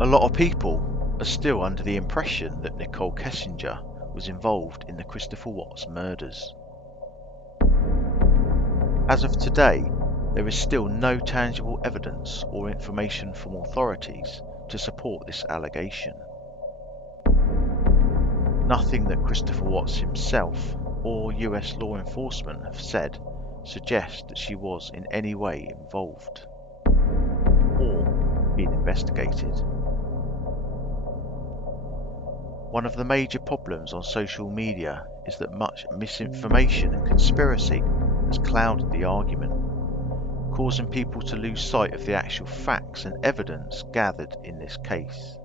A lot of people are still under the impression that Nicole Kessinger was involved in the Christopher Watts murders. As of today, there is still no tangible evidence or information from authorities to support this allegation. Nothing that Christopher Watts himself or US law enforcement have said suggests that she was in any way involved or being investigated. One of the major problems on social media is that much misinformation and conspiracy has clouded the argument, causing people to lose sight of the actual facts and evidence gathered in this case.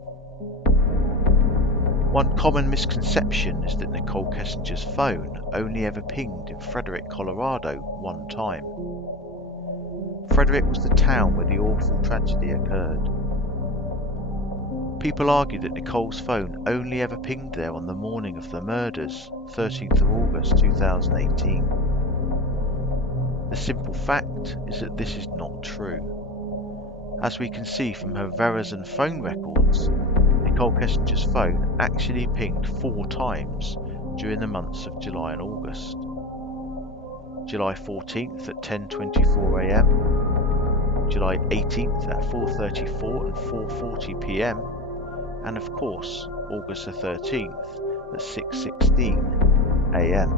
One common misconception is that Nicole Kessinger's phone only ever pinged in Frederick, Colorado one time. Frederick was the town where the awful tragedy occurred. People argue that Nicole's phone only ever pinged there on the morning of the murders, 13th of August 2018. The simple fact is that this is not true. As we can see from her Verizon phone records, Nicole Kessinger's phone actually pinged 4 times during the months of July and August. July 14th at 10:24 AM, July 18th at 4:34 and 4:40 PM, and of course August the 13th at 6:16 AM.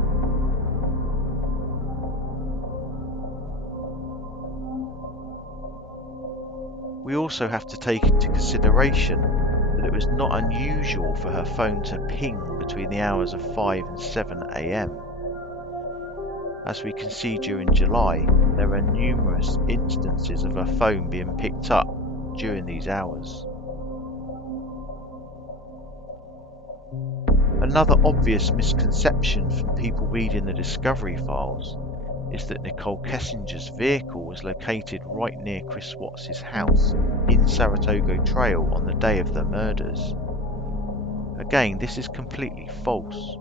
We also have to take into consideration that it was not unusual for her phone to ping between the hours of 5 and 7 AM. As we can see during July, there are numerous instances of her phone being picked up during these hours. Another obvious misconception from people reading the discovery files is that Nicole Kessinger's vehicle was located right near Chris Watts' house in Saratoga Trail on the day of the murders. Again, this is completely false.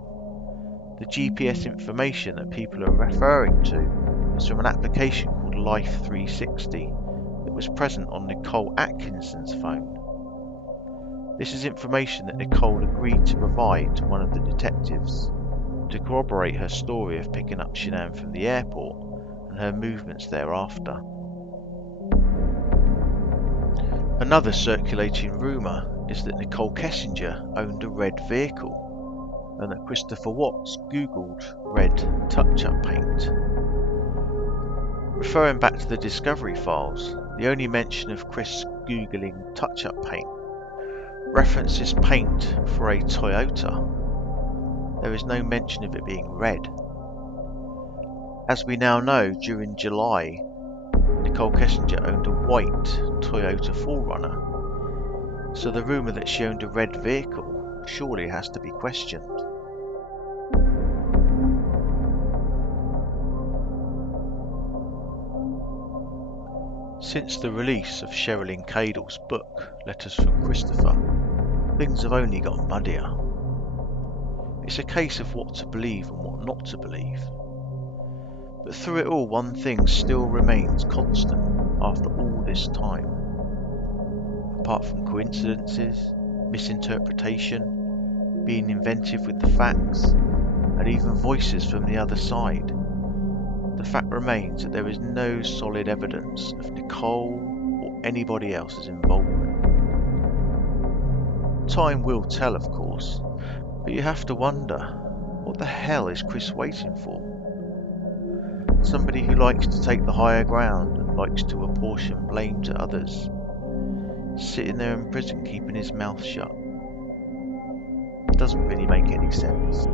The GPS information that people are referring to is from an application called Life 360 that was present on Nicole Atkinson's phone. This is information that Nicole agreed to provide to one of the detectives to corroborate her story of picking up Shanann from the airport and her movements thereafter. Another circulating rumour is that Nicole Kessinger owned a red vehicle and that Christopher Watts googled red touch-up paint. Referring back to the discovery files, the only mention of Chris googling touch-up paint references paint for a Toyota. There is no mention of it being red. As we now know, during July, Nicole Kessinger owned a white Toyota 4Runner, so the rumour that she owned a red vehicle surely has to be questioned. Since the release of Sherilyn Cadle's book, Letters from Christopher, things have only got muddier. It's a case of what to believe and what not to believe. But through it all, one thing still remains constant after all this time. Apart from coincidences, misinterpretation, being inventive with the facts, and even voices from the other side, the fact remains that there is no solid evidence of Nicole or anybody else's involvement. Time will tell, of course, but you have to wonder, what the hell is Chris waiting for? Somebody who likes to take the higher ground and likes to apportion blame to others, sitting there in prison keeping his mouth shut. Doesn't really make any sense.